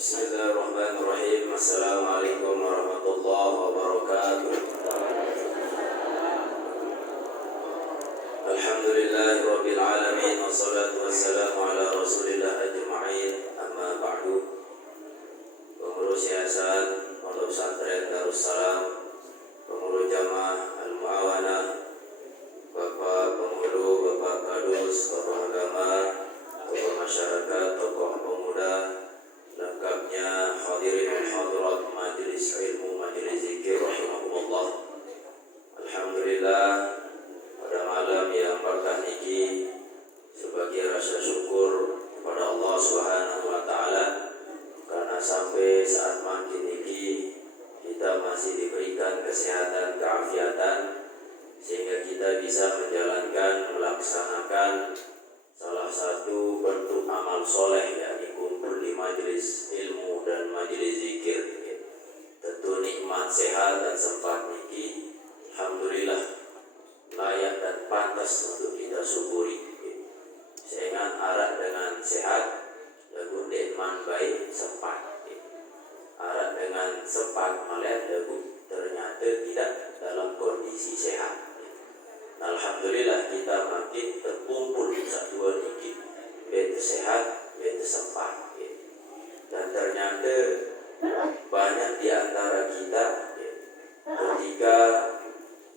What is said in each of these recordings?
Bismillahirrahmanirrahim. Assalamualaikum warahmatullahi wabarakatuh. Alhamdulillahirabbil alamin wassalatu wassalamu ala Rasulillah ajma'in. Amma ba'du. Pengurus Yayasan Pondok Pesantren Darussalam, pengurus Jamaah Al-Muawanah, Bapak Penghulu, Bapak Kadus, Bapak Agama, tokoh masyarakat, tokoh pemuda, lengkapnya hadirin dan hadirat majelis ilmu, majelis zikir rahimahumullah. Alhamdulillah, pada malam yang berkah niki sebagai rasa syukur kepada Allah Subhanahu wa taala karena sampai saat makin niki kita masih diberikan kesehatan, keafiatan sehingga kita bisa menjalankan, melaksanakan salah satu bentuk amal soleh, yakni kumpul di majelis ilmu dan majelis zikir. Tentu nikmat sehat dan sempat niki, alhamdulillah layak dan pantas untuk kita syukuri. Sehingga arak dengan sehat, lagu nikmat baik sempat. Arak dengan sempat melihat lagu ternyata tidak dalam kondisi sehat. Alhamdulillah kita makin terkumpul satu niki, betul sehat, betul sempat, dan ternyata banyak di antara kita ketika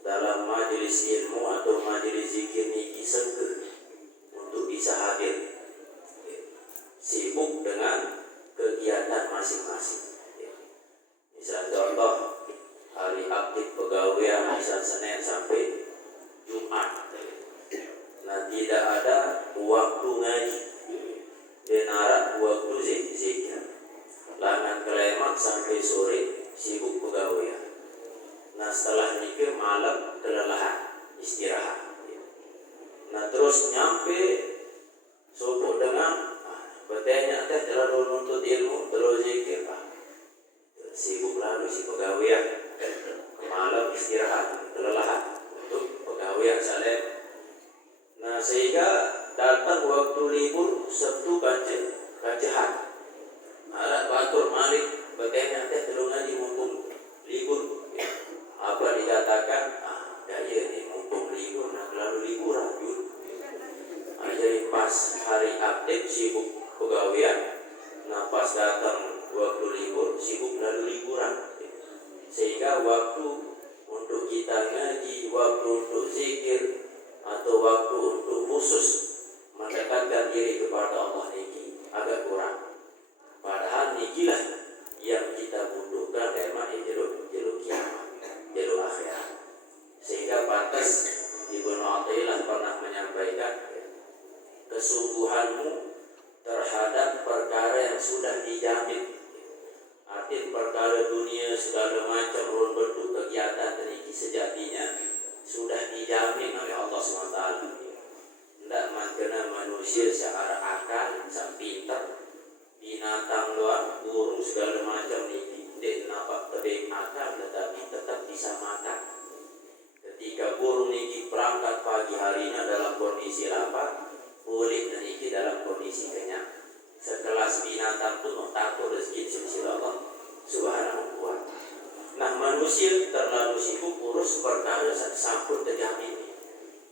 dalam majelis ilmu atau majelis zikir niki sengke untuk bisa hadir, sibuk dengan kegiatan masing-masing. Misal contoh hari aktif pegawai misal Senin sampai Jumat, nah tidak ada waktu ngaji dan arah waktu zikir. Langan kelemak sampai sore sibuk pegawai. Nah setelah nikah malam kelelahan istirahat. Nah terus nyampe subuh dengan bertanya teh terlalu menuntut ilmu terus zikir. Sibuk lalu si pegawai malam istirahat kelelahan untuk pegawai saleh. Nah sehingga datang waktu libur Sabtu kacehan. Alat batur malik bertanya teh terlalu ngaji mumpung libur. Apa dikatakan? Gaya ni mumpung libur, nak lalu liburan yuk. Jadi pas hari aktif sibuk pegawaian, nah pas datang waktu libur sibuk lalu liburan. Sehingga waktu untuk kita ngaji, waktu untuk zikir, atau waktu untuk khusus mendekatkan diri kepada Allah niki agak kurang. Padahal nikilah yang kita butuhkan tema jalur kiamat, jalur akhirat. Sehingga pantas Ibnu Athaillah pernah menyampaikan, kesungguhanmu terhadap perkara yang sudah dijamin. Arti perkara dunia segala macam bentuk kegiatan ini sejatinya sudah dijamin oleh Allah SWT. Tidak makna manusia secara akal, sang pintar, binatang doang, burung segala macam ini tidak nampak tebing akal, tetapi tetap bisa makan. Ketika burung ini berangkat pagi harinya dalam kondisi lapar, kulit ini dalam kondisi kenyang. Sekelas binatang pun takut rezeki sisi Allah Subhanahu wa ta'ala. Nah manusia terlalu sibuk urus perkara sampun terjamin.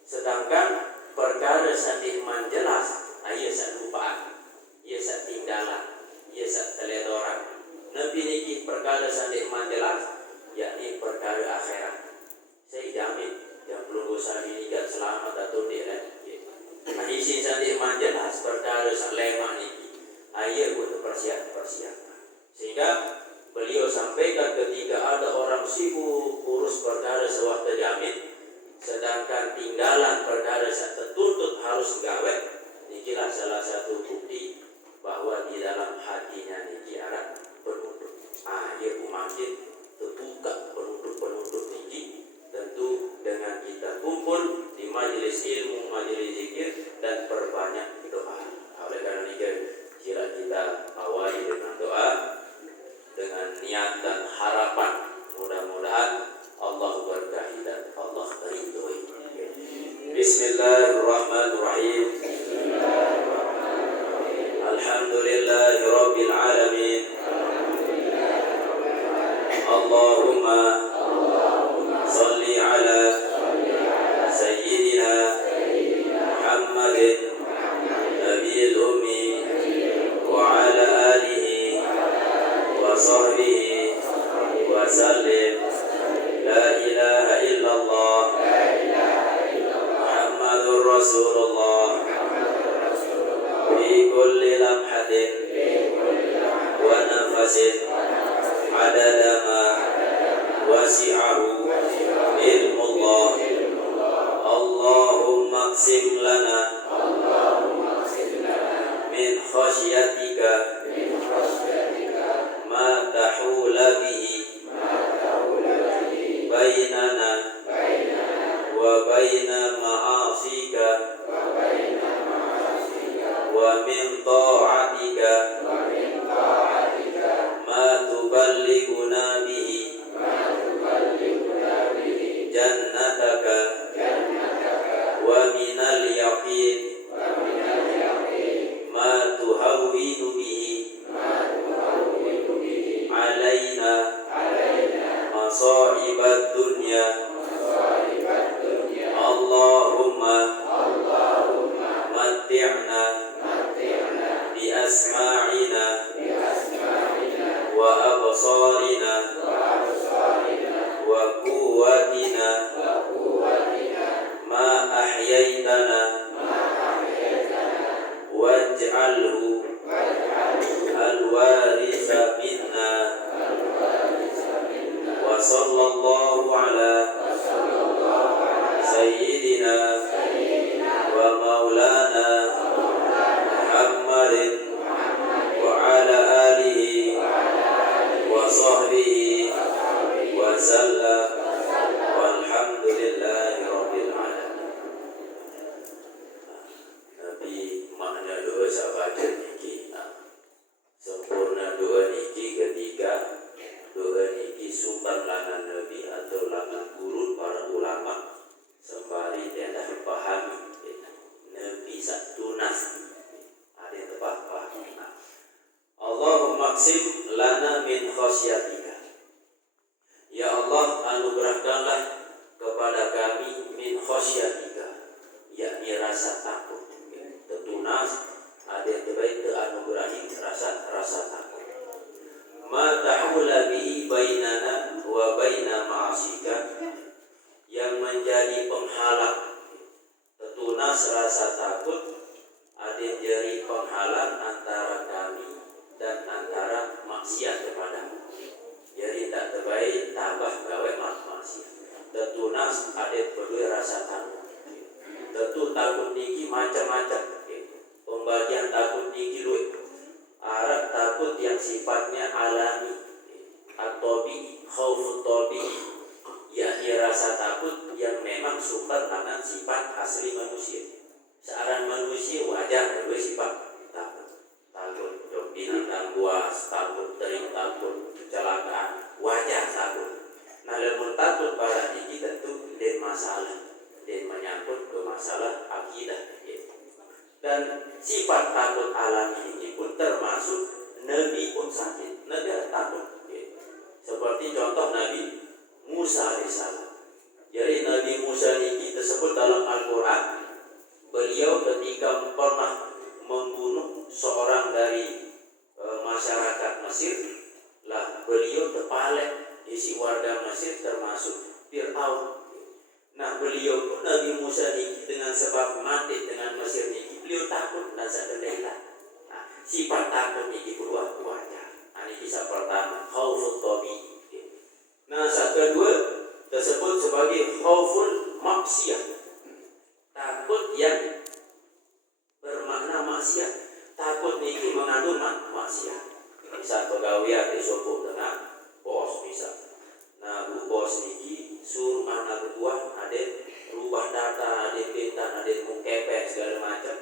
Sedangkan perkara sadik jelas, ia sak lupaan, ia sak tinggalan, ia sak teledoran. Nabi niki perkara sadik jelas, yakni perkara akhirat. Saya jamin yang belum usah dinigat selamat atau tidak. Nah isi sadik jelas perkara sak lemah niki. Ayat untuk persiapan. Sehingga beliau sampaikan ketika ada orang sibuk urus perkara sewah terjamin, sedangkan tinggalan perkara tertuntut harus gawe, inilah salah satu bukti bahwa di dalam hatinya niki arah penuntut. Ia makin terbuka penuntut niki. Tentu dengan kita kumpul di majelis ilmu, majelis Rasulullah fi kulli lamhatin wa nafasin adada ma wasi'ahu ilmullah. Allahumma qsim lana min khasyatika ma tahula bihi bainana wa baina ma'asika wa min ta'atika ma tuballighuna bihi jannataka wa minal yaqin ma tuhawwinu bihi alaina masa'ibad dunya. Allahumma matti'na bi asma'ina wa absarina wa quwwatina ma ahyaitana waj'alhu al-waritha minna wa sallallahu ala sayyidina wa maulana Muhammadin wa ala alihi wa sahbihi wa sallam walhamdulillahi rabbil alamin. Nabi makna doa sahaja niki sempurna doa niki ketika doa niki sumber langan Nabi atau langan guru para ulama sembari tidak pahami Nabi satunas ada tepat pahami. Allahumma qsim lana min khasyatika. Ya Allah, anugerahkanlah kepada kami min khasyatika, yakni rasa takut. Tetunas ada yang terbaik teranugerahi rasa takut. Ma tahula bihi bainana wa baina ma'asika, yang menjadi penghalang. Tetunas rasa takut ada yang jadi penghalang antara kami dan antara maksiat kepadamu. Jadi tak terbaik tambah gawe maksiat. Tetunas ada perlu rasa takut. Tentu takut niki macam-macam. Pembagian takut niki luwih. Arah takut yang sifatnya alami atau khaufut tabi'i, yakni rasa takut yang memang sumber akan sifat asli manusia. Seorang manusia wajar bersifat takut. Takut binatang buas, takut tering, takut kecelakaan, wajar takut. Nah, lemun takut pada ini tentu dan masalah dan menyangkut ke masalah akidah. Dan sifat takut alami ini pun termasuk Nabi pun sakit, Nabi takut. Seperti contoh Nabi Musa alaihissalam. Jadi Nabi Musa ini tersebut dalam Al-Quran, beliau ketika pernah membunuh seorang dari masyarakat Mesir, lah beliau terpalek isi warga Mesir termasuk Fir'aun. Nah, beliau pun Nabi Musa ini dengan sebab mati dengan Mesir ini, beliau takut dan sedendela. Nah, sifat takut ini keluar wajar. Ini kisah pertama, khaufut tabi'i. Nah, saat kedua tersebut sebagai khauful maksiyah, takut yang bermakna maksiat. Takut ini mengandung maksiat. Misal pegawai disopok dengan bos misal. Nah, bos ini suruh anak buah ada rubah data, ada peta, ada mengkepek segala macam.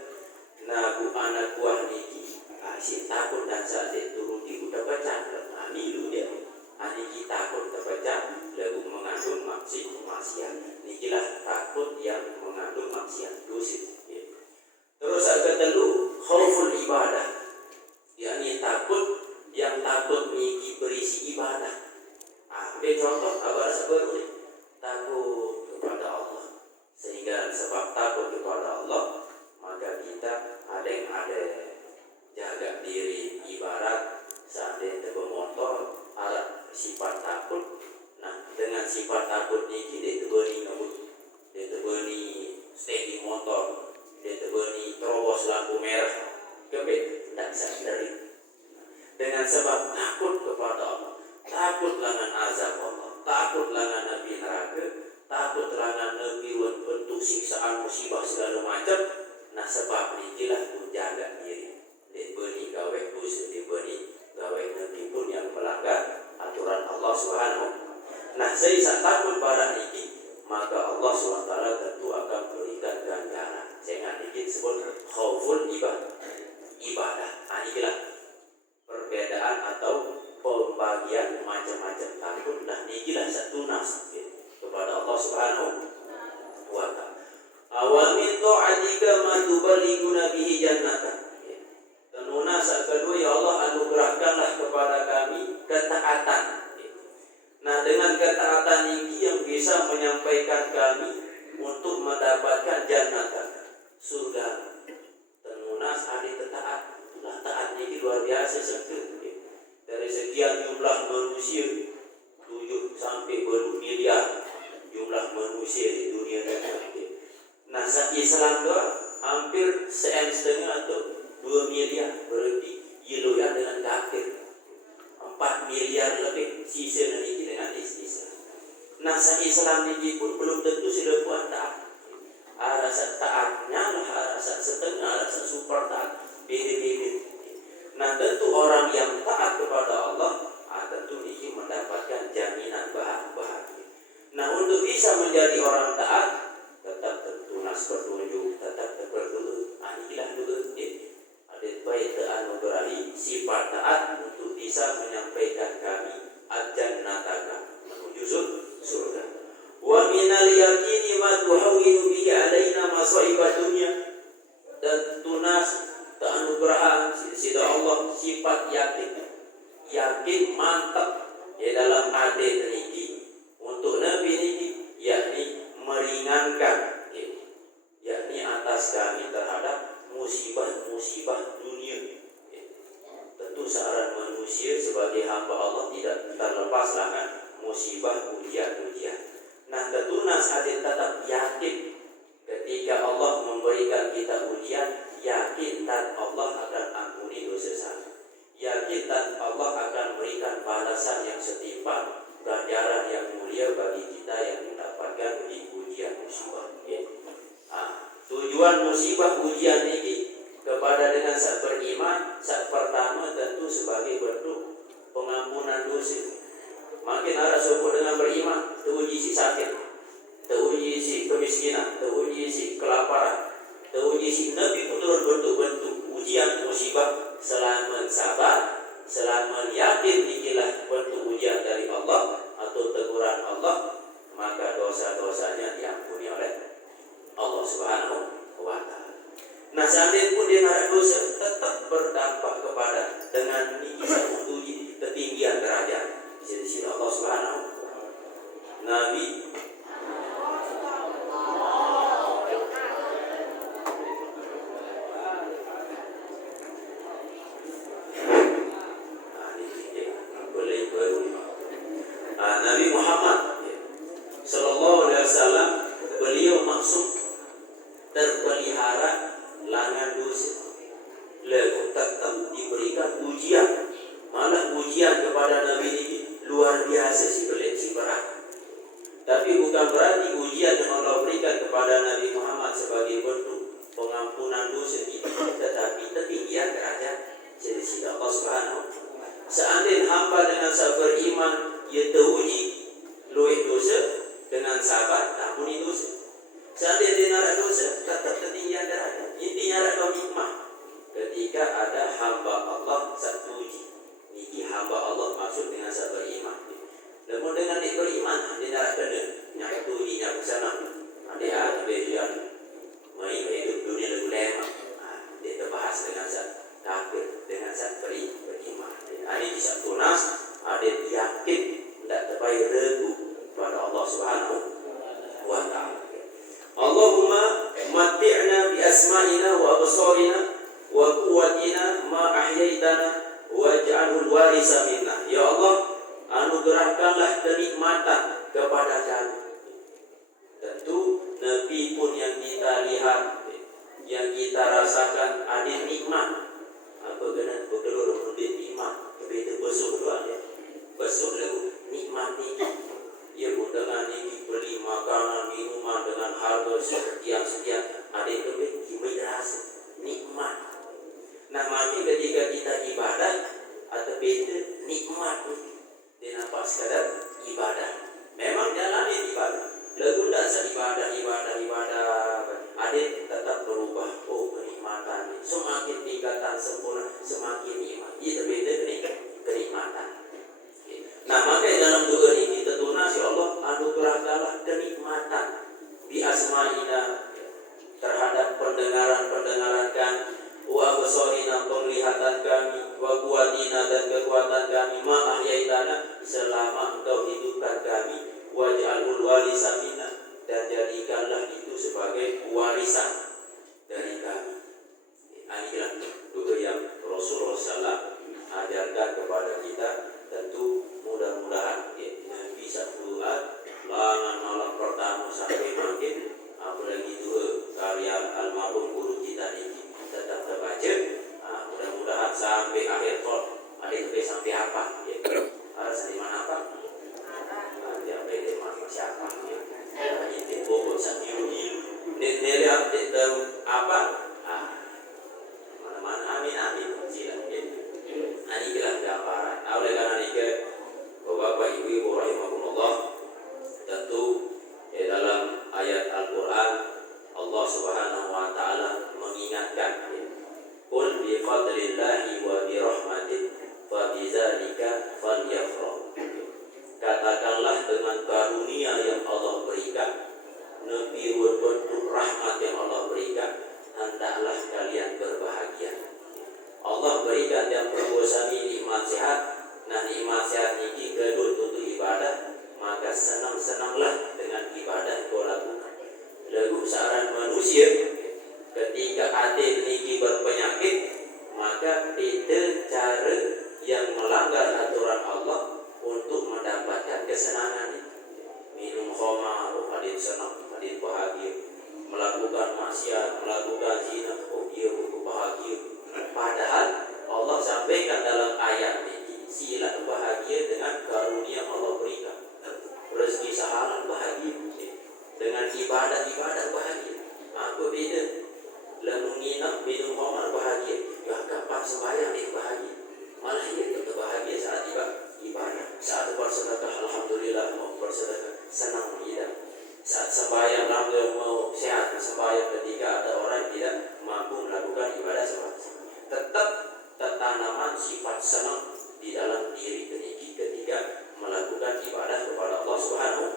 Nah, anak buah ini si takut dan saat turuti udah pecah. Nah, nilu dia. Ini takut terpecah, lalu mengandung maksiat. Inilah takut yang mengandung maksiat, dosa. Terus ada telu khauful ibadah, yakni takut yang takut niki berisi ibadah. Ambil contoh kabar seperti takut kepada Allah, sehingga sebab takut kepada Allah maka kita ada jaga diri, ibarat saat kita bermotor alat sifat takut. Nah, dengan sifat takut niki itu beri nerobos lampu merah, kebet tidak bisa dari. Dengan sebab takut kepada Allah, takut langan azab Allah, takut langan nabi neraka, takut langan nabi bentuk siksaan musibah segala macam. Nah sebab inilah pun jaga diri. Diberi gawe dosa, diberi gawe nabi pun yang melanggar aturan Allah Subhanahu. Nah saya takut pada ini, maka Allah SWT tentu akan berikan ganjaran. Saya ingin sebut khauful ibadah. Nah inilah perbedaan atau pembagian macam-macam takut. Nah inilah satu nas kepada Allah Subhanahu wa ta'ala. Awal min ta'atika ma tuballighuna bihi jannatan. Tenuna saat kedua, ya Allah anugerahkanlah kepada kami ketaatan. Nah dengan ketaatan ini yang bisa menyampaikan kami untuk mendapatkan jannatan, surga. Tenunas ada taat. Nah taat ini luar biasa sekali. Dari sekian jumlah manusia 7 sampai berapa miliar jumlah manusia di dunia ini. Nah Islam itu hampir 1,5 atau 2 miliar berarti Yeluya dengan kafir 4 miliar lebih sisa nanti dengan Islam. Nah Islam ini pun belum tentu sudah buat taat. Rasa taatnya lah, rasa setengah, rasa super taat, beda-beda. Nah tentu orang yang taat kepada Allah tentu ini mendapatkan jaminan bahagia. Nah untuk bisa menjadi orang taat tetap tertunas petunjuk, tetap berdoa. Inilah doa. Ada baik anugerahi sifat taat untuk bisa menyampaikan kami al-jannataka menuju surga. Wa minal yaqini ma tuhawwinu bihi alaina masaibat dunya. Dan tunas keanugerahan sida Allah sifat yakin mantap di dalam hati ini untuk Nabi ini, yakni meringankan, yakni atas kami terhadap musibah-musibah dunia. Tentu seorang manusia sebagai hamba Allah tidak terlepas dengan musibah ujian-ujian. Nah tentu nasihat tetap yakin ketika Allah memberikan kita ujian, yakin dan Allah akan ampuni dosa saya. Yakin dan Allah akan berikan balasan yang setimpal, ganjaran yang mulia bagi kita yang mendapatkan ujian musibah. Tujuan musibah ujian ini kepada dengan saat beriman, saat pertama tentu sebagai bentuk pengampunan dosa. Makin arah syukur dengan beriman, teruji si sakit, teruji si kemiskinan, teruji si kelaparan, teruji si Nabi pun turun bentuk-bentuk ujian musibah. Selama sabar, selama yakin inilah bentuk ujian dari Allah atau teguran Allah, maka dosa-dosanya diampuni oleh Allah Subhanahu wa ta'ala. Nah seandainya pun dia nak dosa, tetap berdampak kepada dengan ini bisa menguji ketinggian derajat di sisi Allah Subhanahu wa ta'ala. Nabi Nabi Muhammad Sallallahu Alaihi Wasallam, beliau maksud terpelihara langan dosa, lalu tetap diberikan ujian. Malah ujian kepada Nabi ini luar biasa si berat. Tapi bukan berarti ujian yang Allah berikan kepada Nabi Muhammad sebagai bentuk pengampunan dosa itu, tetapi ketinggian derajat di sisi Allah Subhanahu. Seandainya hamba dengan sabar iman ia teruji luih dosa, dengan sabar ampuni dosa. Seandainya dia nak dosa, tetap ketinggian derajat. Intinya ada hikmah ketika ada hamba Allah satu uji. Ini hamba Allah maksud dengan sabar iman. Namun dengan dia beriman, dia nak kena nak uji nak kesana. Ada bagian mai hidup dunia lebih lama. Dia terbahas dengan zat kafir, dengan zat beriman. Ada bisa tunas, ada yakin tidak terbahas yang kita rasakan ada nikmat apa kena berkelur lebih nikmat lebih besok doang ya besok lalu nikmat ni ia pun dengan ini beli makanan minuman dengan harga sekian ada yang lebih kimi rasa nikmat. Nah mati ketika kita ibadah atau beda nikmat dia nampak sekadar ibadah memang jalani ibadah lagu tak ibadah ada tetap berubah kenikmatan semakin tingkatan sempurna semakin nikmat itu beda kenikmatan. Nah maka dalam doa ini kita tunas ya Allah anugerahkanlah kenikmatan bi asma'ina terhadap pendengaran kami wa absarina penglihatan kami wa quwatina dan kekuatan kami ma ahyaitana selama engkau hidupkan kami waj'alul warisa minna dan jadikanlah itu sebagai warisan dari kami. Inilah doa yang Rasulullah SAW ajarkan kepada kita. Tentu mudah-mudahan bisa doa langan malam pertama sampai maghrib apalagi doa karya almarhum guru kita ini tetap terbaca. Mudah-mudahan sampai akhir khot ada sampai apa ya harus di mana apa sampai di mana siapa itu pokok sambil nelihat apa mana-mana amin sila ini adalah gambaran. Oleh karena itu Bapak Ibu rahimahumullah tentu dalam ayat Al-Quran Allah Subhanahu wa taala mengingatkan qul bi fadlillahi wa bi rahmatih fa bidzalika falyafrahu. Katakanlah dengan karunia yang Allah berikan nepi bentuk rahmat yang Allah berikan hendaklah kalian berbahagia. Allah berikan yang berbuat nikmat sehat. Nah nikmat sehat ini kedua untuk ibadah maka senang-senanglah dengan ibadah yang kau lakukan. Lalu seorang manusia ketika hati ini berpenyakit maka itu cara yang melanggar aturan Allah untuk mendapatkan kesenangan itu. Minum khamar, hadin senang, hadin bahagia. Melakukan maksiat, melakukan zina, dia bahagia. Padahal Allah sampaikan dalam ayat ini sila bahagia dengan karunia Allah berikan. Rezeki sahalan bahagia dengan ibadah bahagia. Apa beda? Lalu nginap minum khamar bahagia. Ya kapan sembahyang dia bahagia. Malah dia tetap bahagia saat ibadah. Saat bersedekah alhamdulillah mau bersedekah senang tidak. Saat sembahyang alhamdulillah mau sehat sembahyang ketika ada orang yang tidak mampu melakukan ibadah sembahyang. Tetap tertanaman sifat senang di dalam diri ketika melakukan ibadah kepada Allah Subhanahu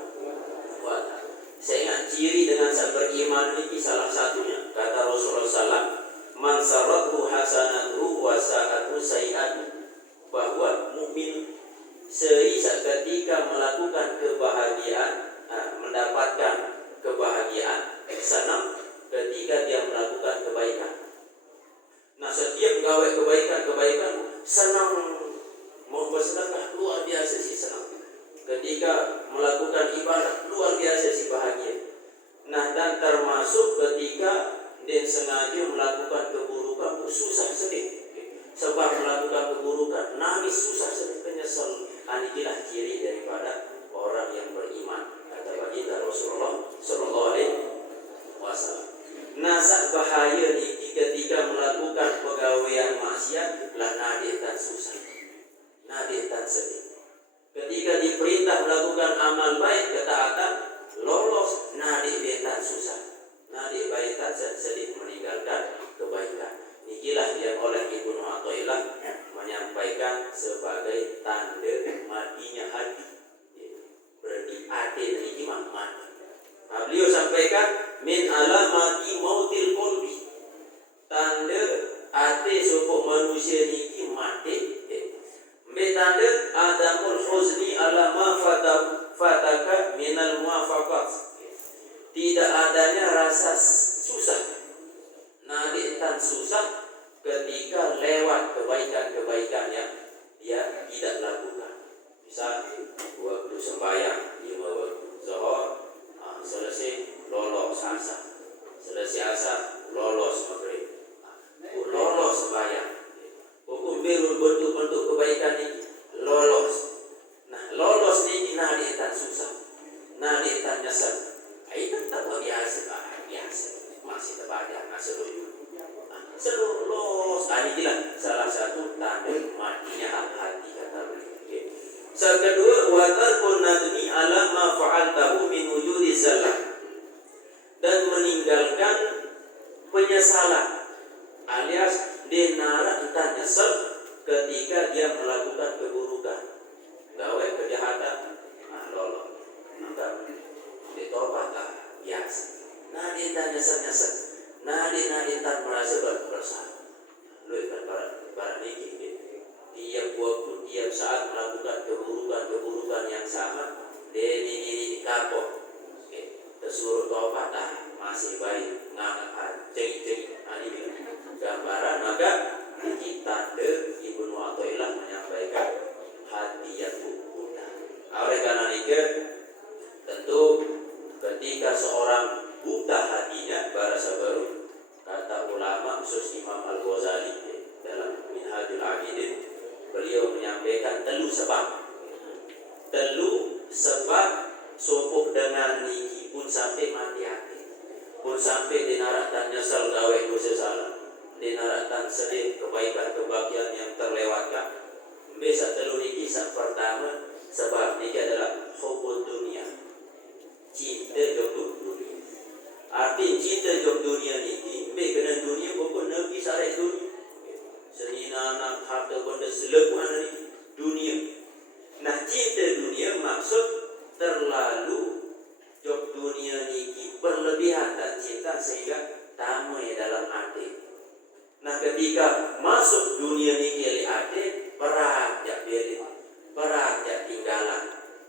wa taala. Saya ingat ciri dengan beriman ini salah satunya kata Rasulullah SAW, man sarrathu hasanatuhu wa sa'athu sayi'atuhu, bahwa mukmin ketika melakukan kebahagiaan mendapatkan kebahagiaan senang ketika dia melakukan kebaikan. Nah setiap gawe kebaikan senang mau bersedekah luar biasa sih senang. Ketika melakukan ibadah luar biasa sih bahagia. Nah dan termasuk ketika dia sengaja melakukan keburukan susah sedih. Sebab melakukan keburukan nangis susah sedih penyesal. Inilah ciri daripada orang yang beriman kata baginda Rasulullah sallallahu alaihi wasallam. Nasak bahaya ini ketika melakukan pegawaian maksiat lah nadir dan susah, nadir dan sedih. Ketika diperintah melakukan amal baik ketaatan lolos nadir dan susah, nadir baik dan sedih meninggalkan kebaikan. Inilah yang oleh Ibnu Athaillah menyampaikan sebagai tanda matinya hati. Berarti hati ini mati. Beliau sampaikan min alamati mautil qalbi, tanda hati sopok manusia ini mati. Tanda adamul huzni ala ma fataka minal muwafaqat, tidak adanya rasa susah, nadik dan susah ketika lewat kebaikan-kebaikan yang dia tidak lakukan. Misal waktu sembahyang 5 waktu zuhur selesai lolos asar, selesai asar lolos maghrib. merasa bersalah. Lu kan para niki tiap waktu tiap saat melakukan keburukan yang sama, diri kapok. Tersuruh tobat masih baik nggak ceng gambaran maka kita Ibnu Athaillah menyampaikan hati yang buta. Oleh karena itu tentu ketika seorang buta hatinya barasa baru, kata ulama khusus Imam Al-Ghazali dalam Minhajul Abidin, beliau menyampaikan telu sebab sopok dengan niki pun sampai mati hati, pun sampai dinaratan nyesal gawe dosa salah, dinaratan sedih kebaikan yang terlewatkan. Bisa telu niki pertama sebab niki adalah hubud dunia, cinta jog dunia. Arti cinta jog dunia niki be kena dunia pokok nabi sare dunia. Senina anak harta benda selepuan dunia. Nah cinta dunia maksud terlalu jog dunia niki berlebihan dan cinta sehingga tamu dalam hati. Nah ketika masuk dunia niki li hati berat jak beri, berat jak tinggalan,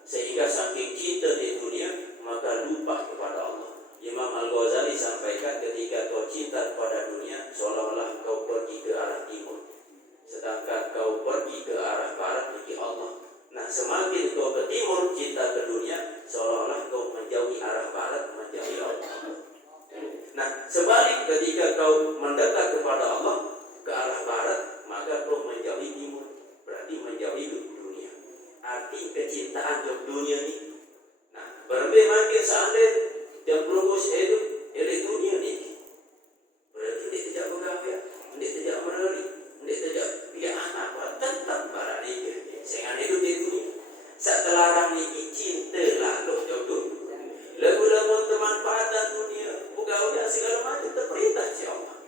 sehingga saking cinta di dunia maka lupa kepada Allah. Imam Al-Ghazali sampaikan ketika kau cinta kepada dunia seolah-olah kau pergi ke arah timur, sedangkan kau pergi ke arah barat bagi Allah. Nah semakin kau ke timur cinta ke dunia seolah-olah kau menjauhi arah barat, menjauhi Allah. Nah sebalik ketika kau mendekat kepada Allah ke arah barat maka kau menjauhi timur, berarti menjauhi dunia. Arti kecintaan ke dunia ini. Nah berlebih makin seandainya yang pelunggus itu dunia ini. Berarti dia tidak bergaya, dia tidak menerima, dia tidak pihak anak tetap para ini. Sehingga itu di dunia. Setelah niki cinta lalu jodoh. Lagu-lagu manfaatan dunia, buka segala macam terperintah si Allah.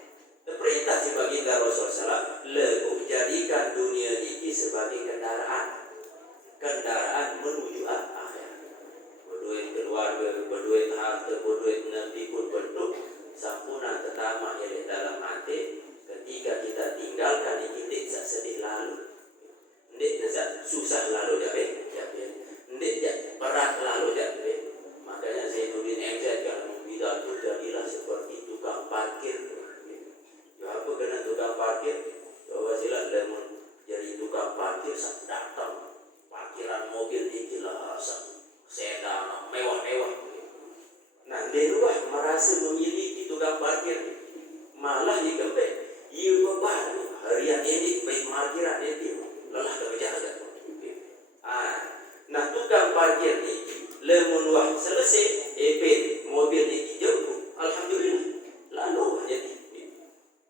Terperintah si baginda Rasulullah lagu jadikan dunia niki sebagai kendaraan menuju akhirat. Berduit keluarga, berduit harta, berduit nabi pun bentuk sampuna tetama yang dalam hati. Ketika kita tinggalkan ini tidak sedih lalu, tidak susah lalu tidak berat lalu makanya Zainuddin Enzat kalau membidat itu jadilah seperti tukang parkir. Ya apa kena tukang parkir? Bahwa sila lemon jadi tukang parkir saat datang parkiran mobil ini jelas sedan mewah-mewah. Nah dia merasa memiliki tukang parkir, malah dikembang ia beban harian ini baik parkiran ini lelah kebijakan. Nah tukang parkir ini lemon wah selesai mobil ini jauh, alhamdulillah lalu jadi.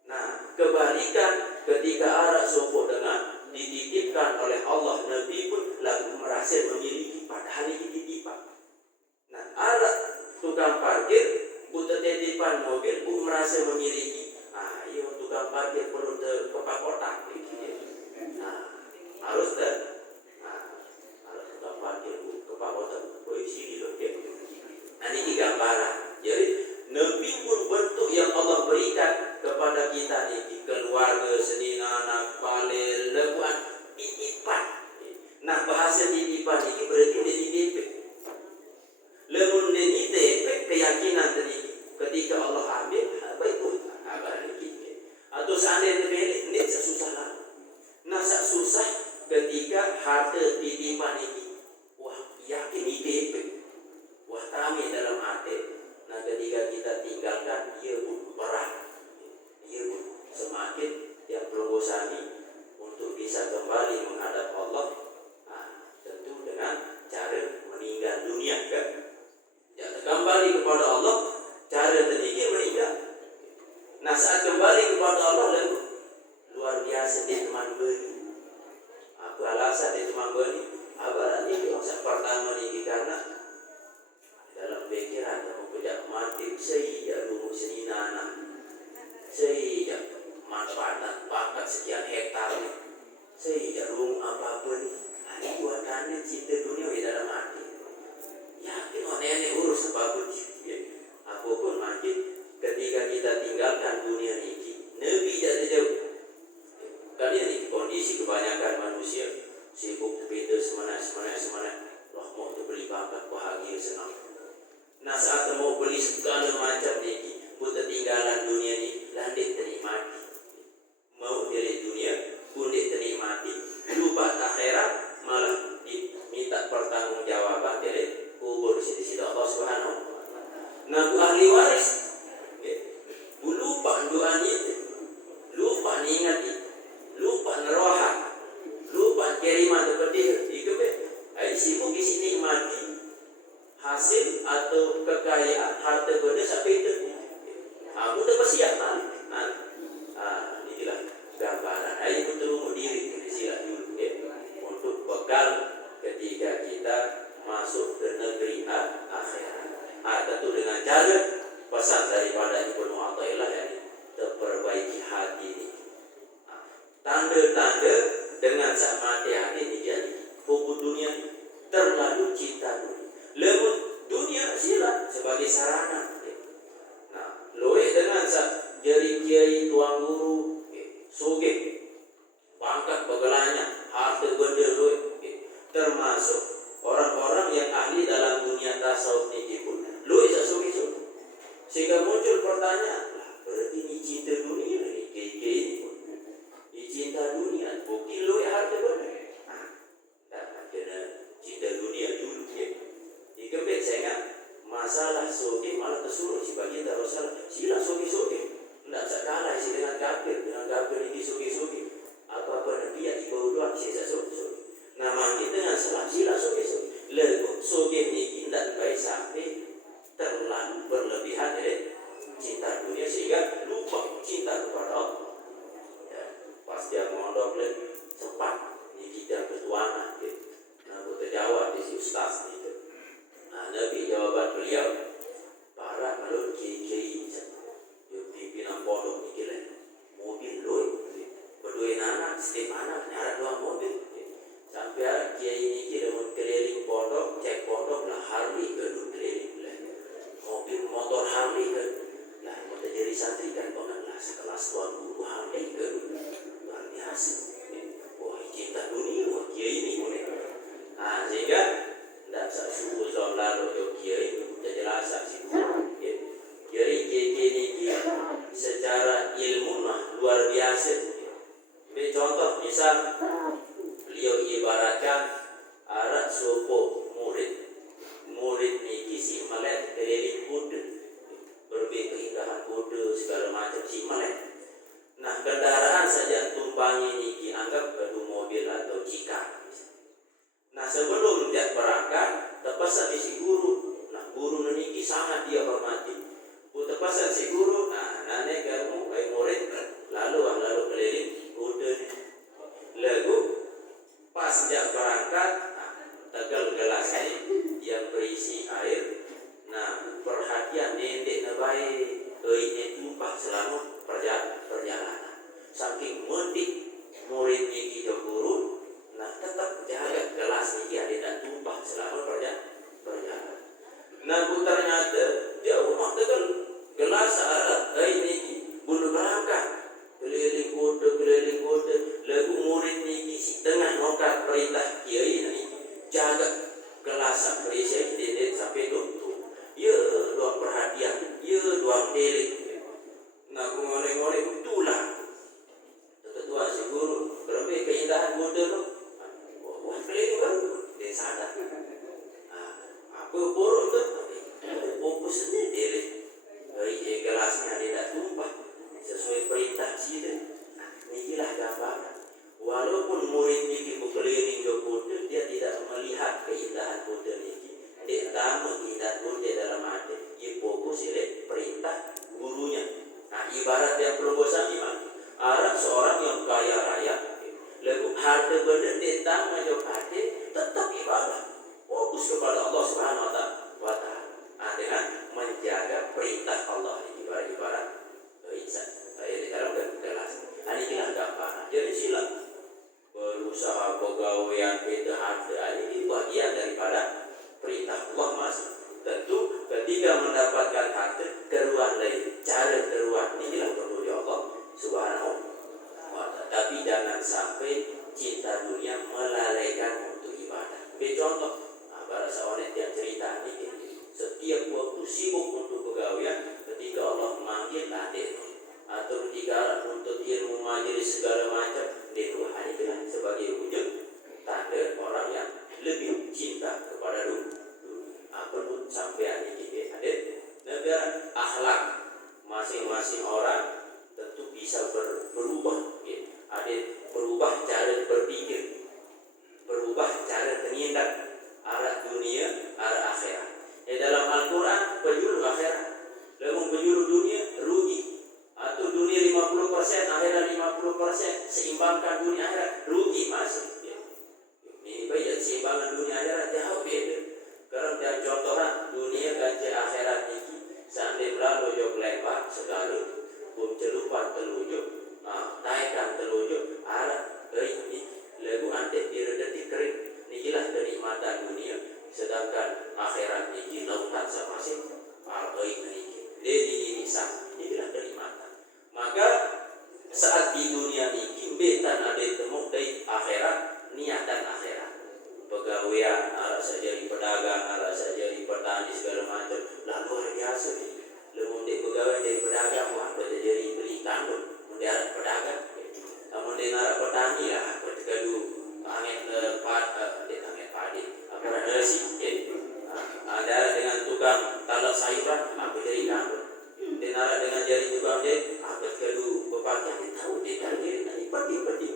Nah kebalikan ketika arak sopo dengan dititipkan oleh Allah, Nabi pun lalu merasa memiliki padahal ini titipan. Nah arak tukang parkir butuh titipan mobil pun merasa memiliki. Iya tukang parkir perlu kepak kotak. Nah harus harus tukang parkir kepak kotak sini loh ya. Nah ini gambaran. Jadi Nabi pun bentuk yang Allah berikan kepada kita ini keluarga, senina, anak, palir, lebuan, titipan. Nah bahasa titipan ini berarti DP. Lemun DP keyakinan tadi ketika Allah ambil baik pun atau seandainya terjadi ini susah lah. Nah susah ketika harta titipan ini yakin DP kami dalam hati. Nah ketika kita tinggalkan ia pun berat, ia pun semakin yang pelungusani untuk bisa kembali menghadap Allah. Tentu dengan cara meninggal dunia kan. Ya kembali kepada Allah cara tertinggi meninggal. Nah saat kembali kepada Allah lalu luar biasa dia teman beri. Apa alasan dia teman beri? Abaran ini pertama ini karena dalam pikiran kamu tidak mati sehingga rumah senina sehingga manfaat pakat sekian hektar sehingga rumah apapun ini buatannya cinta dunia di dalam hati. Yakin nenek urus apapun apapun mati ketika kita tinggalkan dunia ini tanda-tanda dengan sak mati hati ini jadi hukum dunia terlalu cinta dunia. Lemut dunia sila sebagai sarana. Nah, loe dengan sak jari kiai tuang guru suge pangkat begelanya harta benda loe termasuk orang-orang yang ahli dalam dunia tasawuf ini pun loe sak suge-suge. Sehingga muncul pertanyaan, lah berarti ini cinta dunia ni kiai-kiai ini pun ini cinta dunia bukti loe harta benda. Tak kena cinta dunia dulu ya. Dikembek saya ingat masalah soke malah tersuruh si bagian tak salah sila soke-soke tidak sekalah si dengan kafir ini soke-soke apa-apa nanti ya di bawah doang si soke-soke. Nah makin dengan salah sila soke-soke lalu soke ini tidak baik sampai terlalu berlebihan cinta dunia sehingga lupa cinta kepada Allah ya, pas dia mondok cepat ini kita ketuanan ya. Nah aku terjawab di si ustaz itu. Nah Nabi jawaban beliau para kalau kiai yang pimpinan pondok ini lah mobil loy berdua anak setiap anak nyara dua mobil sampai kiai ini kira keliling pondok cek pondok lah Harley kedua keliling lah mobil motor Harley kan lah motor jadi santri kan banget lah sekelas tuan guru Harley kedua luar biasa. Wah cinta dunia wah kiai ini nah sehingga tidak subuh tahun lalu yo kiai sudah jelas sih kiai ini secara ilmu mah luar biasa. Contoh misal beliau ibaratkan arak sopo murid niki si melek keliling kuda berbeda keindahan kuda segala macam si melek. Nah kendaraan saja tumpangi niki anggap badu mobil atau jika. Nah sebelum dia berangkat terpesan di si guru. Nah guru niki sangat dia hormati. Terpesan si guru. Nah nane kamu kayak murid lalu keliling kuda ni. Lalu pas dia berangkat tegal gelas ini yang berisi air. Nah perhatian nenek nabai airnya tumpah selama perjalanan. Saking mendik murid niki ke guru. Nah tetap jaga gelas ini ada tak tumpah selama perjalanan. Nah ternyata dia rumah tegal gelas ini bunuh berangkat keliling kota lagu murid ini si tengah nokat perintah kiai ini jaga gelas berisi ini sampai tutup. Ya doang perhatian, ya doang delik. Nah ngoreng-ngoreng itulah ketua si guru berapa keindahan kota tu. Wah keliling baru dia sadar. Apa buruk tu? Fokus ni delik. Gelasnya tidak tumpah sesuai perintah sida. Inilah gambaran. Walaupun murid ini berkeliling ke kota, dia tidak melihat keindahan kota ini. Dia tahu keindahan kota dalam hati. Dia fokus oleh perintah gurunya. Nah ibarat yang perbosan gimana? Arah seorang yang kaya raya, lalu harta benda dia tahu majok hati, tetap ibadah. Fokus kepada Allah Subhanahu Wa Taala. Dengan menjaga perintah Allah ibarat di dalam gelas. Inilah gambaran. Jadi sila berusaha pegawaian kita harta ini bagian daripada perintah Allah mas. Tentu ketika mendapatkan harta keruan lain, cara keruan inilah perlu di Allah Subhanahu Wa Taala. Tapi jangan sampai cinta dunia melalaikan untuk ibadah. Contoh, pada seorang yang cerita ini. Setiap waktu sibuk untuk pegawaian ketika Allah memanggil adik atau ketika untuk ilmu majelis segala macam itu adalah sebagai wujud tanda orang yang lebih cinta kepada dunia. Apa pun sampai ini ada negara akhlak masing-masing orang tentu bisa berubah. Ada berubah cara berpikir, berubah cara menindak arah dunia, arah akhirat. Dalam Al-Quran penjuru akhirat, lalu penjuru dunia rugi, atau dunia 50%, akhirat 50%, seimbangkan dunia akhirat rugi masih. Ini baik seimbangan dunia akhirat jauh beda. Karena dia contohnya dunia ganti akhirat ini sampai lalu jauh lebar segala, celupan telujuk, taikan telujuk, arah saat di dunia ini betan ada temu dari akhirat, niatan akhirat. Pegawaian, ala saja di pedagang, ala saja di petani segala macam. Lah luar biasa nih. Lemun di pegawai jadi pedagang, wah betul jadi beli kandung, mendiaran pedagang. Namun di nara petani lah, ketika dulu angin angin padi, apa nasi, ada dengan tukang talak sayuran, apa jadi kandung. Di nara dengan jari tukang dia, apa ketika dulu bapaknya tahu dia kan dia nanti peti.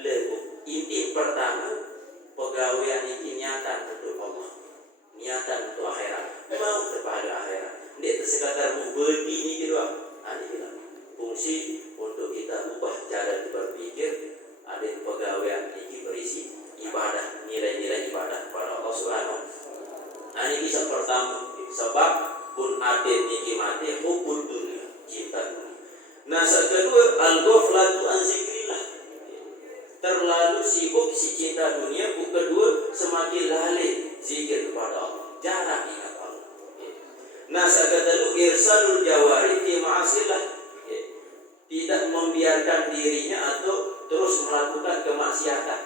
Lebu inti pertama. Pegawaian ini niatan untuk Allah, niatan untuk akhirat, mau kepada akhirat. Dia sekadar mau berdiri gitu doang. Ini bilang fungsi untuk kita ubah cara berpikir. Ada pegawaian ini berisi ibadah, nilai-nilai ibadah kepada Allah Subhanahu. Ini kisah pertama. Sebab pun ada nikmati hubul dunia, cinta dunia. Nah, kedua al-ghaflatu an zikrillah. Terlalu sibuk si cinta dunia. Kedua, semakin lalai zikir kepada Allah, jarang ingat Allah. Nah, sakatalu irsalul jawari fi ma'asillah, tidak membiarkan dirinya atau terus melakukan kemaksiatan.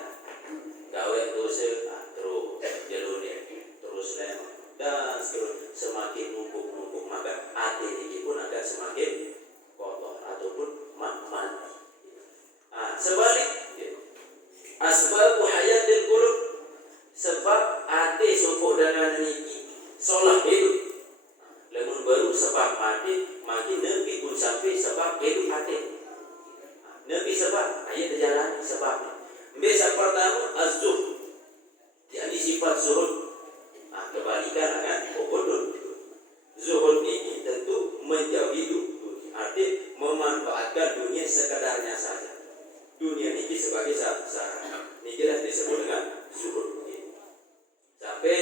Gawe dosa terus jalur dia terus lem dan semakin numpuk maka hati ini pun akan semakin kotor ataupun mati. Sebalik asbab hayatil qulub, sebab ate sopok dengan niki solah hidup. Lemun baru sebab mati makin nepi pun sampai sebab hidup ate. Nepi sebab ayat terjalani sebab. Biasa pertama az-zuhd, yakni sifat zuhud. Kebalikan akan ubudun. Zuhud ini tentu menjauhi dunia, arti memanfaatkan dunia sekadarnya saja. Dunia ini sebagai sarana. Ini jelas disebut dengan zuhud. Sampai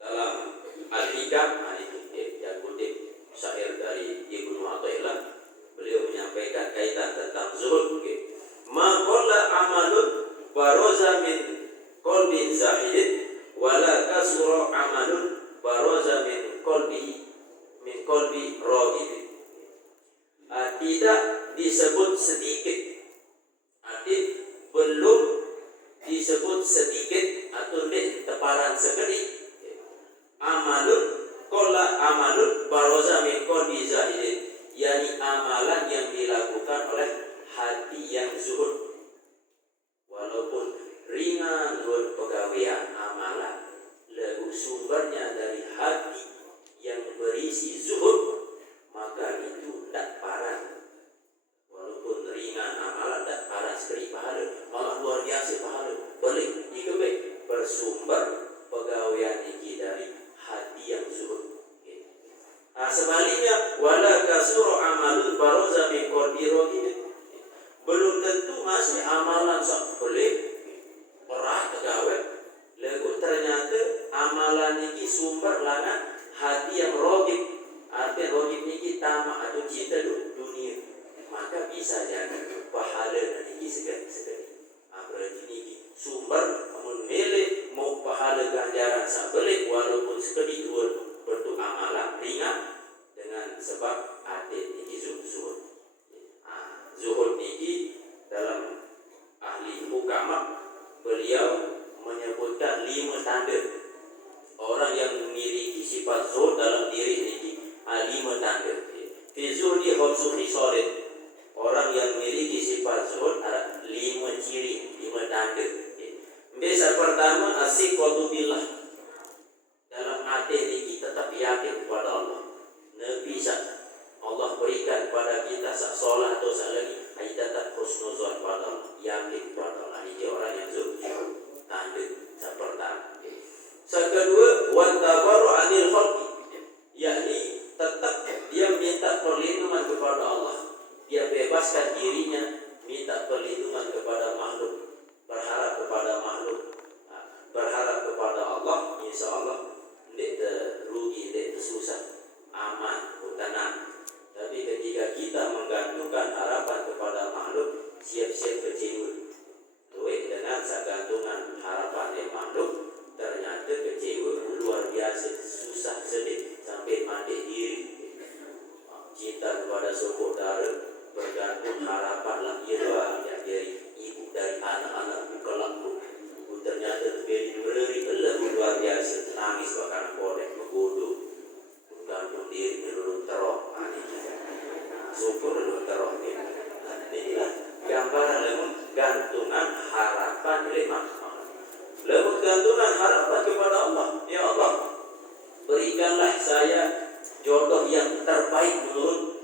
dalam Al-Hikam, ini yang kutip syair dari Ibnu Athaillah, beliau menyampaikan kaitan tentang zuhud. Ma qalla amalun baraza min qalbin zahidin wala kasura amalun baraza min qalbi raghibin. Tidak disebut sedikit, arti belum disebut sedikit atau teparan sekedip. Amalun baroza min qalbi zahidin, yakni amalan yang dilakukan oleh hati yang zuhud. Walaupun ringan pegawaian amalan, lagu sumbernya dari hati yang berisi zuhud, maka itu tak parah. Walaupun ringan amalan tak parah sekali pahala, malah luar biasa pahala. Boleh dikebek bersumber pegawaian ini dari hati yang zuhud. Sebaliknya wala kasuru amalun baroza min qalbi raghibin, belum tentu masih amalan sak boleh perah pegawai. Lagu ternyata amalan ini sumber langan hati yang raghib. Arti raghib ini tamak atau cinta dunia, maka bisa jadi pahala ini sekali. Berarti ini sumber amun mele mau pahala ganjaran sabelik walaupun sekali dua bentuk amalan ringan dengan sebab hati ini zuhud. Zuhud ini dalam ahli hukama beliau menyebutkan 5 tanda orang yang memiliki sifat zuhud dalam diri ini. 5 tanda. Fi zuhdi khamsu khisalin, orang yang memiliki sifat zuhud ada 5 ciri, 5 tanda. Biasa pertama as-siqatu billah, dalam hati ini tetap yakin kepada Allah. Nabi Allah berikan kepada kita sak solat atau sak lagi, kita tetap husnuzon kepada Allah, yakin kepada Allah. Ini orang yang zuhud. Tanda sak pertama. Sak kedua wantabaru anil khalqi, yakni tetap dia minta perlindungan kepada Allah. Dia bebaskan dirinya, minta perlindungan kepada makhluk, berharap kepada makhluk, berharap kepada Allah, harapan lah dia doang ya dari ibu dari anak-anak kelak ternyata beri beri luar biasa nangis bahkan boleh menggodok gantung diri dulu terok syukur dulu terok inilah gambaran lemut gantungan harapan lemah lemut gantungan harapan kepada Allah. Ya Allah, berikanlah saya jodoh yang terbaik menurut,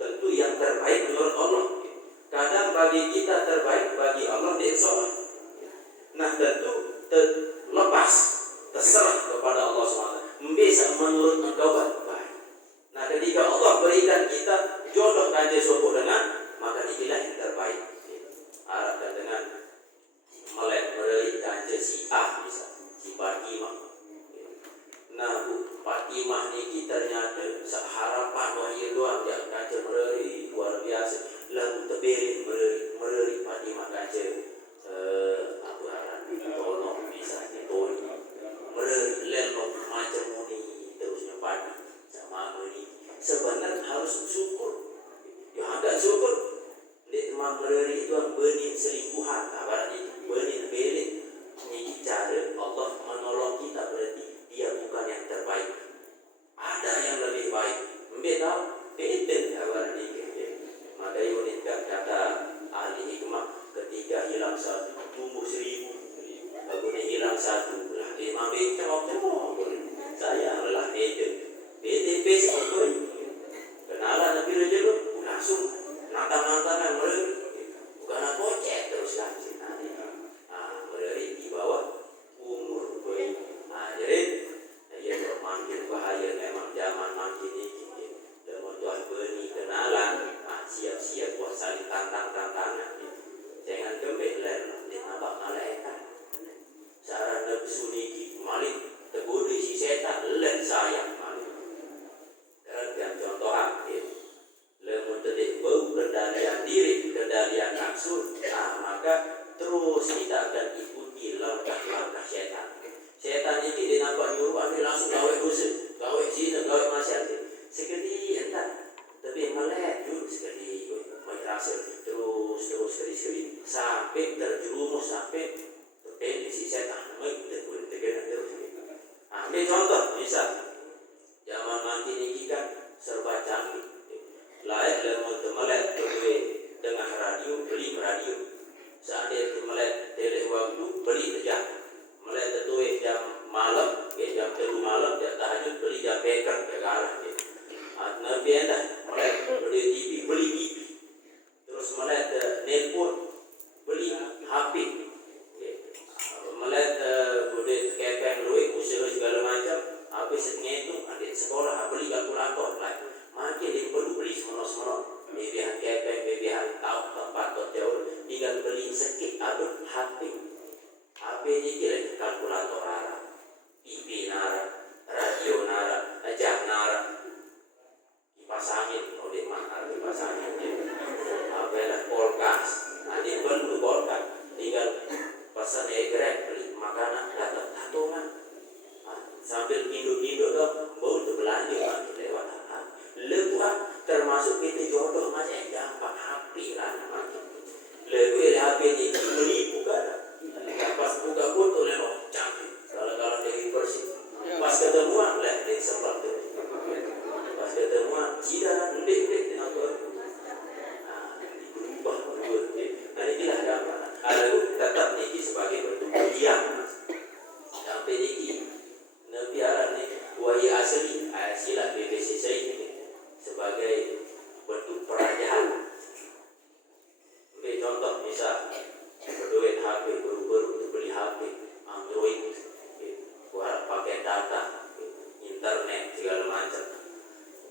tentu yang terbaik menurut Allah. Kadang bagi kita terbaik, bagi Allah dia salah. Nah tentu lepas terserah kepada Allah SWT. Bisa menurut engkau baik. Nah ketika Allah berikan kita jodoh kanjeng sopo dengan, maka inilah yang terbaik. Harapkan dengan melek merelik kanjeng si A bisa, si Fatimah. Nah Bu Fatimah ini ternyata seharapan wahyu doang yang kanjeng merelik luar biasa. Lalu teberin merelik Fatimah kanjeng aku harap tolong bisa ditolong melelok macam ini terusnya pagi sama ini sebenarnya harus syukur ya agak syukur di teman meleri itu yang benih selingkuhan kabarnya benih belit ini cara Allah menolong kita berarti dia bukan yang terbaik ada yang lebih baik beda kabarnya maka ini kata ahli hikmah ketika hilang satu tumbuh 1000 kemudian hilang satu lah 5 cemok saya adalah PDP sebetulnya kenalan Nabi Raja langsung nantang-nantangan melalui bukan kocek terus lanjut melalui di bawah umur jadi ya makin bahaya memang zaman makin ini dan tuah benih kenalan siap-siap buat saling tantang-tantangan jangan kembali nampak malaikat cara nafsu niki malik teguh si setan len sayang malik dan contoh aktif lemut tedik bau kendalian diri kendalian nafsu maka terus kita akan ikuti langkah-langkah setan ini dia nampak nyuruh ambil langsung gawe dosa gawe zina gawe maksiat sekali entah tapi melek dulu sekali merasa terus sekali sampai terjerumus sampai terpilih si setan terus ambil contoh misal zaman makin ini kan serba canggih layak lemut melek berdua dengan radio beli radio saat dia melek tele waktu beli jam melek tertulis jam malam jam 3 malam dia tahajud beli jam beker ke arah Nabi anda melek beli TV beli TV terus melek nelpon beli HP melek boleh kepeng duit usaha segala macam habis ngitung adik sekolah beli kalkulator lah makin dia perlu beli semua BBH kepeng BBH tahu tempat jauh tinggal beli sedikit ada HP ini kira kalkulator arah TV nara radio nara ajak nara kipas angin oleh mana kipas angin lah kulkas adik perlu kulkas tinggal pesan egrek beli makanan datang tatungan sambil hidup dong bau terbelanja lewat lepas termasuk itu jodoh macam yang gampang HP lah lebih HP ini menipu kan pas buka foto lewat cantik kalau dari bersih pas ketemuan lah dari sempat tu pas ketemuan tidak ndek dengan tu berubah nah inilah gambaran ada tetap niki sebagai bentuk ujian sampai niki Nabi Arab ni wahai asli silat BBC saya sebagai bentuk perayaan. Ambil contoh misal berduit HP baru-baru untuk beli HP Android buat pakai data internet segala macam.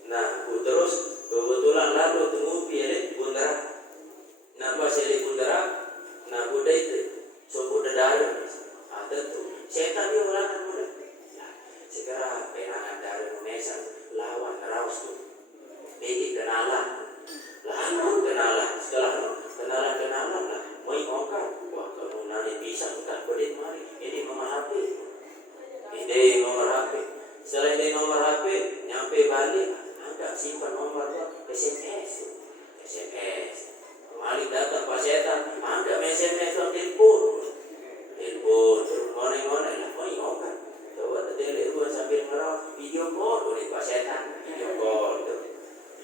Nah terus kebetulan lalu temu pilih bundara nama pilih bundara nah budaya itu suku dedara tentu setan dia ulangan muda segera penangan dari Indonesia lawan raus tu begi kenalan lalu kenalan setelah kenalan lah mau ngokar wah kamu nanti bisa bukan pelit mari ini nomor HP ini nomor HP setelah ini nomor HP nyampe balik agak simpan nomor SMS setan, angkat SMS telepon, terus ngone-ngone lah, mau ngokan. Coba tadi gua sambil ngerok video call, boleh Pak setan, video call tu.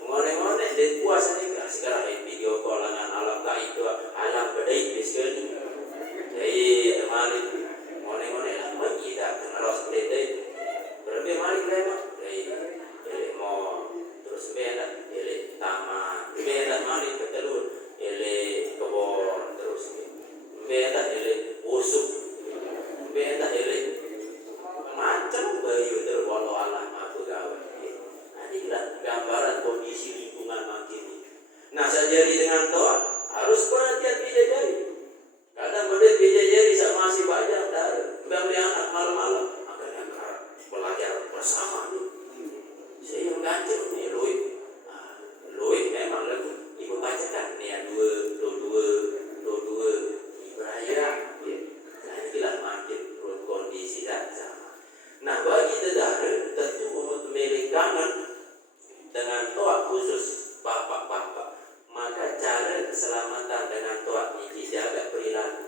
Ngone-ngone dan puasa ni sekarang video call dengan alam gaib tu, alam bedai sekali. Jadi teman itu ngone-ngone lah, mau tidak ngerok seperti itu. Berlebih malik lewat, jadi mau terus beda, jadi taman, beda malik ketelur, jadi kebor terus beda, jadi usuk, beda, jadi macam bayu terwalau alam aku gawe. Inilah gambaran kondisi lingkungan makin. Nah, sejari dengan toa harus perhatian bidadari. Kadang beda bidadari sama si banyak dari beli anak malam-malam akan yang belajar bersama nih. Saya ganjil nih Lui memang lagu ibu bacakan nih ya dua Ibraya. Nah, inilah makin kondisi dan sama. Nah, bagi saudara tentu untuk memilih kangen dengan toa khusus bapak-bapak, maka cara keselamatan dengan toa ini jaga perilaku,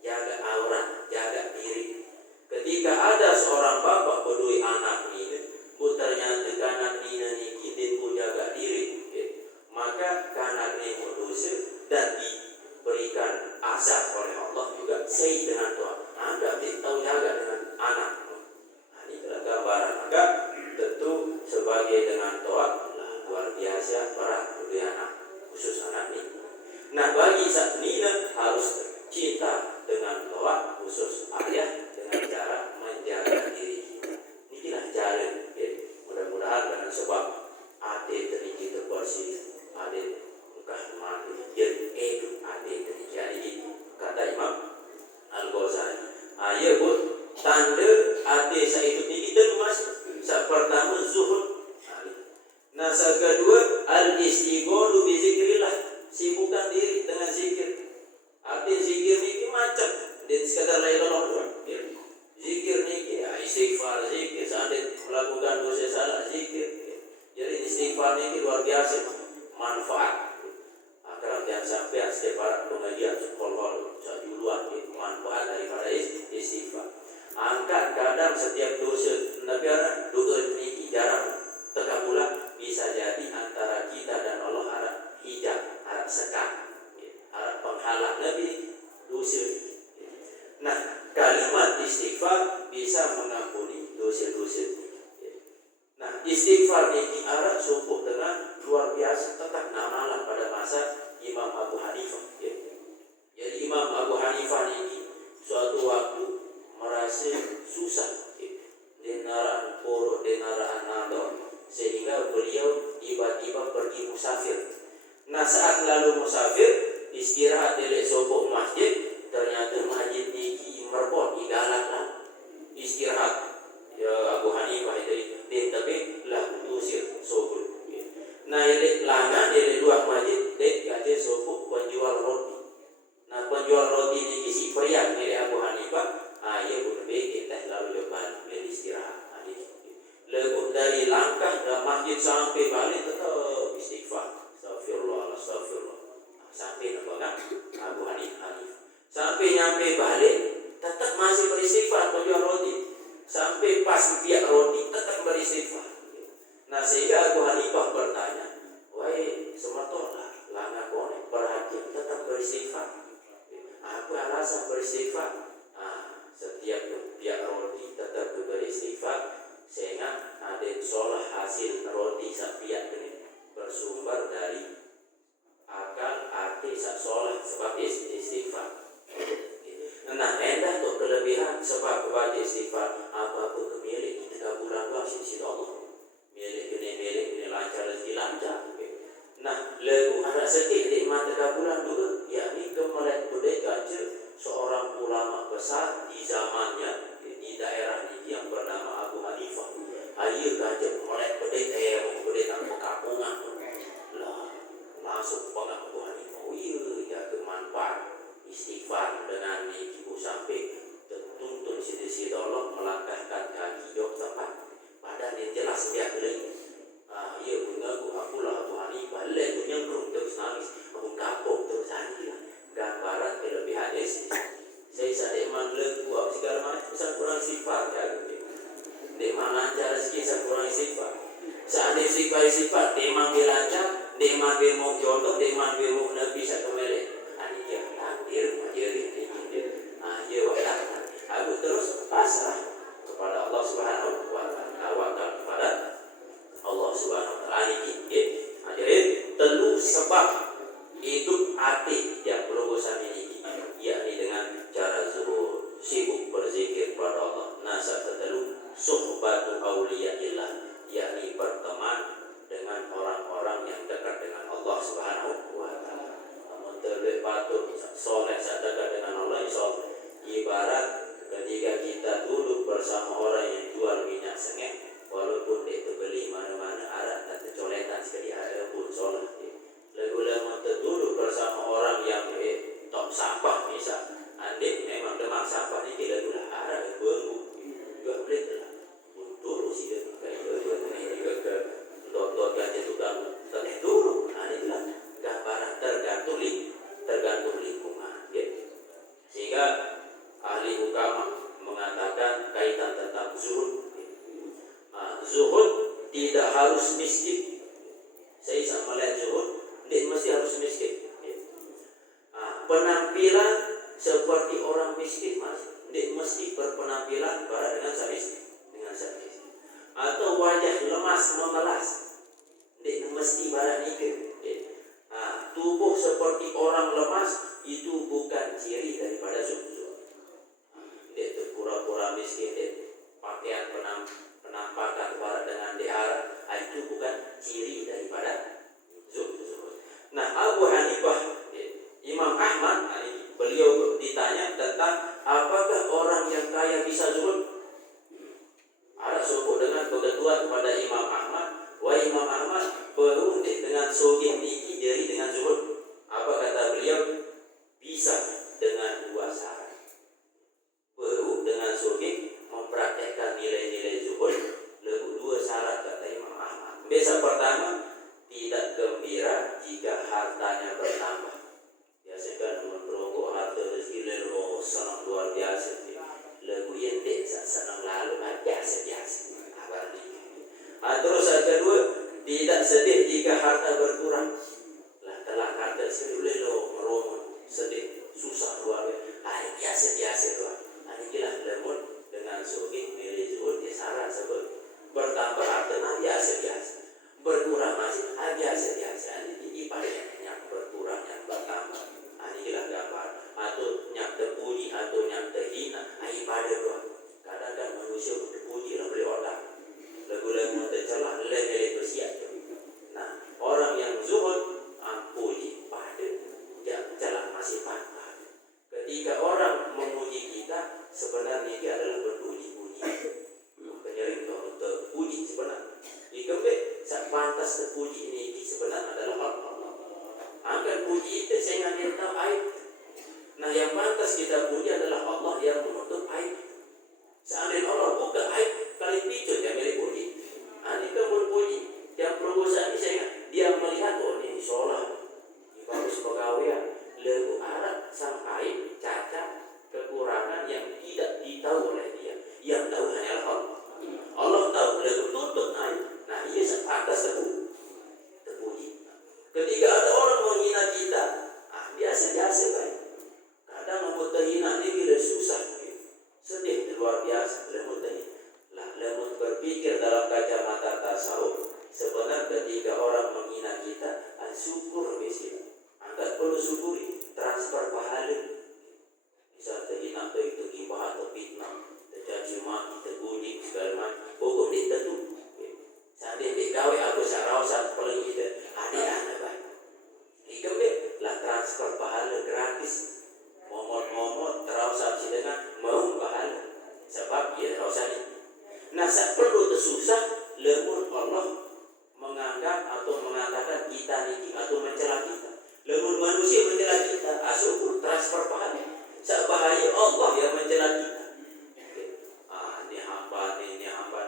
jaga aurat, jaga diri. Ketika ada seorang bapak peduli anak ini, ternyata kanak nina niki ku jaga diri, maka kanak ini dosa dan diberikan azab oleh Allah juga sei dengan toa. Anda tahu jaga dengan anak. Nah, ini adalah gambaran. Maka tentu sebagai dengan toa luar biasa berat bagi anak, khusus anak ini. Nah, bagi saat nina harus cinta dengan toa khusus ayah dengan cara menjaga diri kita. Inilah cara. Mudah-mudahan dengan sebab adik teriki terbersih, adik bukan mati, jadi hidup adik teriki. Jadi kata Imam Al-Ghazali, ayah pun tanda adik saya hidup ini termasuk. Saat pertama zuhud. Nah, saat kedua al-istigholu bizikrillah, sibukkan diri dengan zikir. Arti zikir ini macam dan sekadar la ilaha illallah. Zikir ini istighfar, zikir saat melakukan dosa salah, zikir. Jadi istighfar ini luar biasa manfaat. Agar jangan sampai setiap pengajian sekolah sajuluan itu manfaat daripada istighfar. Angkat kadang setiap dosa negara doa ini jarang terkabulan, bisa jadi antara kita dan Allah ada hijab, ada sekat, ada penghalang lebih dosa. Nah, kalimat istighfar bisa mengampuni dosa-dosa. Nah, istighfar ini arah subuh dengan luar biasa tetap namalah pada masa Imam Abu Hanifah. Jadi Imam Abu Hanifah ini suatu waktu merasa susah denaraan poro, denaraan nado, sehingga beliau tiba-tiba pergi musafir. Nah, saat lalu musafir istirahat di sebuah masjid, ternyata masjid ini merbot igalak istirahat. Ya Abu Hanifah itu dia tapi lah usir sobul. Nah, ini langan dari dua masjid dek gaje sobul penjual roti. Nah, penjual roti ini si pria dari Abu Hanifah, ayah berbeda kita lalu lepas beristirahat. Lebih dari langkah dan masjid sampai balik tetap istighfar. Astagfirullah, astagfirullah. Sampai nampak Abu Hanifah. Sampai nyampe balik tetap masih beristighfar penjual roti. Sampai pas dia roti tetap beristighfar. Nah, sehingga Abu Hanifah bertanya, wahai sematolah langa kone perhatian tetap beristighfar. Apa alasan beristighfar? Nah, setiap dia roti tetap beristighfar, sehingga ada sholah hasil roti sapiat ini bersumber dari akal arti sholah sebab istighfar. Nah, endah untuk kelebihan sebab kepada istighfar apa-apa kemilik kita bulan sisi Allah milik ini lancar rezeki lancar. Nah, lagu ada sedih di mata kabulan juga, yakni kemelek budaya seorang ulama besar di zamannya di daerah ini yang bernama Abu Hanifah. Ayo gajah melek budaya tanpa kampungan lah masuk pengaku Abu Hanifah. Oh iya, kemanfaat istighfar dengan ibu sampai tertuntun sisi Allah melangkahkan kaki jauh tempat padahal yang jelas dia beli. Iya mengaku aku lah Abu Hanifah, leh punya kerung terus nangis, aku kapok terus patuh soleh dekat dengan Allah, insya Allah. Ibarat ketika kita duduk bersama orang yang jual minyak sengit, walaupun dia itu beli mana-mana arah dan kecoletan sekali ada pun soleh. Lagu-lagu duduk bersama orang yang top sampah misal, andai memang demam sampah ini lagu-lagu arah benggu juga boleh lah. Dulu sih dia kayak juga ke dot-dot gajah tukang tapi dulu, inilah gambaran tergantung lingkungan. Sehingga ahli hukama mengatakan kaitan tentang zuhud. Zuhud tidak harus miskin. Saya sama melihat zuhud, tidak mesti harus miskin. Penampilan seperti orang miskin mas, tidak mesti berpenampilan pada dengan miskin. Atau wajah lemas memelas, tidak mesti barang itu. Tubuh seperti orang lemas itu bukan ciri daripada zuhud. Dia itu pura-pura miskin, dia pakaian penampakan pada dengan diarah, itu bukan ciri daripada zuhud. Nah, Abu Hanifah, Imam Ahmad, beliau ditanya tentang apakah orang yang kaya bisa zuhud. Ada suku dengan kebetulan kepada Imam Ahmad, wah Imam Ahmad berunding dengan sogih niki jari dengan zuhud. Apa kata beliau? Bisa dengan dua syarat. Baru dengan sogih mempraktekkan nilai-nilai zuhud, lalu dua syarat kata Imam Ahmad. Biasa pertama, tidak gembira jika hartanya bertambah. Biasakan mengerokok harta rezeki lalu senang luar biasa. Lagu yang tidak senang lalu biasa-biasa. Terus yang kedua, tidak sedih jika harta berkurang. Telah harta sekali lalu meromon, sedih, susah luar biasa. Biasa tuan. Inilah lemon dengan sogih milih zuhud syarat sebut bertambah harta biasa. Berkurang masih biasa. Ini ibadah yang berkurang yang bertambah. Inilah gambar atau yang terpuji atau yang terhina. Ibadah tuan. Kadang kan manusia terpuji lah beli otak. Lagu-lagu tercelah lele bersiap. Nah, orang yang zuhud puji pada yang celah masih pada. Ketika orang memuji kita, sebenarnya dia adalah berpuji-puji. Penyering terpuji sebenarnya. Dikembali saat pantas terpuji ini sebenarnya adalah Allah. Akan puji itu saya nggak tahu aib. Nah, yang pantas kita puji adalah Allah yang menutup aib. Seandainya Allah buka aib, kali picut yang milik puji. Ini kamu puji. Yang perluasan saya dia melihat ini sholat, bagus pegawaian, lagu arah sang aib, cacat, kekurangan yang tidak ditahu oleh dia. Yang tahu hanyalah Allah. Allah tahu lagu tutup aib. Nah, ia sepantas terpuji. Ketika ada orang menghina kita, biasa-biasa baik. Kadang mau terhina ini bila susah, sedih luar biasa. Lemut berpikir dalam kacamata tasawuf, sebenarnya ketika orang menghina kita, syukur bisa. Angkat perlu syukuri, transfer pahala. Bisa terhina itu gibah atau fitnah, tercaci maki, terguling segala macam. Pokok dia tu. Sambil digawe aku sarausan paling itu ada baik. Itu lah transfer pahala gratis. Momot terausan si dengan mau pahala. Sebab dia terausan ini. Nah, saat perlu tersusah, lemur Allah menganggap atau mengatakan kita ini atau mencela kita. Lemur manusia mencela kita, syukur transfer pahala. Saat bahaya Allah yang mencela kita. Ini hamba,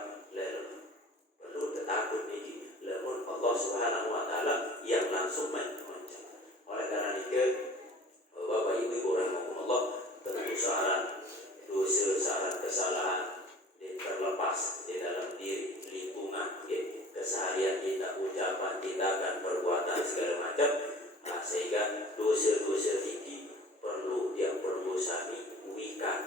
perlu takut ini. Lemur Allah Subhanahu Wa Taala yang langsung mencela. Oleh karena itu, Bapak Ibu rahimahumullah, tentu syarat dosa, syarat kesalahan terlepas di dalam diri, lingkungan, keseharian kita, ucapan, tindakan, perbuatan segala macam. Sehingga dosa-dosa fikih perlu diperluasani wikan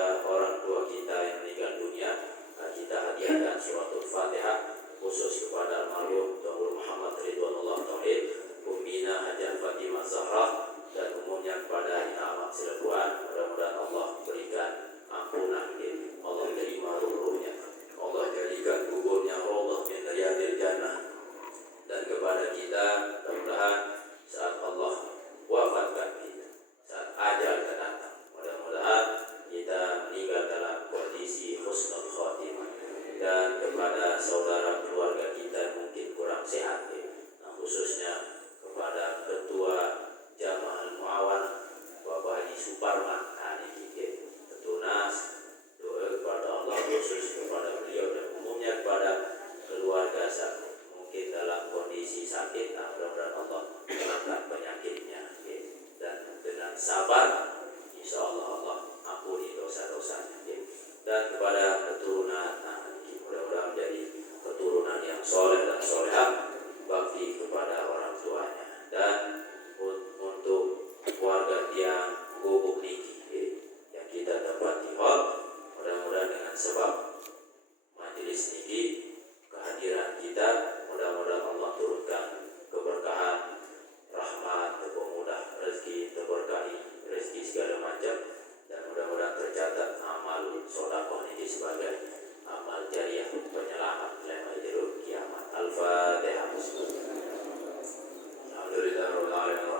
kita, orang tua kita yang meninggal dunia, kita hadiahkan suratul Fatihah khusus kepada almarhum Tuan Muhammad Ridwanullah Tauhid, Ummina Hajar Fatimah Zahra, dan umumnya kepada Ina Ahmad Silabuan. Mudah-mudahan Allah berikan ampunan, Allah terima ruhnya, Allah jadikan kuburnya Allah min riyadil jannah. Dan kepada kita, mudah-mudahan saat Allah wafatkan kita, saat ajal datang, mudah-mudahan kita meninggal dalam kondisi husnul khotimah. Dan kepada saudara keluarga kita mungkin kurang sehat, nah khususnya kepada Ketua Jamaah Al-Mu'awan Bapak Haji Suparman, nah ini Ketunas, doa kepada Allah khusus kepada beliau dan umumnya kepada keluarga mungkin dalam kondisi sakit, nah mudah-mudahan Allah mengangkat penyakitnya, dan dengan sabar insya Allah Allah ampuni dosa-dosanya. Dan kepada keturunan, nah mudah-mudahan menjadi keturunan yang soleh dan solehah, bakti kepada orang tuanya. Dan untuk keluarga yang gubuk niki yang kita tempati hal, mudah-mudahan dengan sebab majelis niki, kehadiran kita, mudah-mudahan Allah turunkan keberkahan, rahmat, mempermudah rezeki, terberkahi rezeki segala macam, dan mudah-mudahan tercatat amal sedekah ini sebagai amal jariah penyelamat yaumil kiamat. Al-Fatihah. Alhamdulillahirabbil alamin.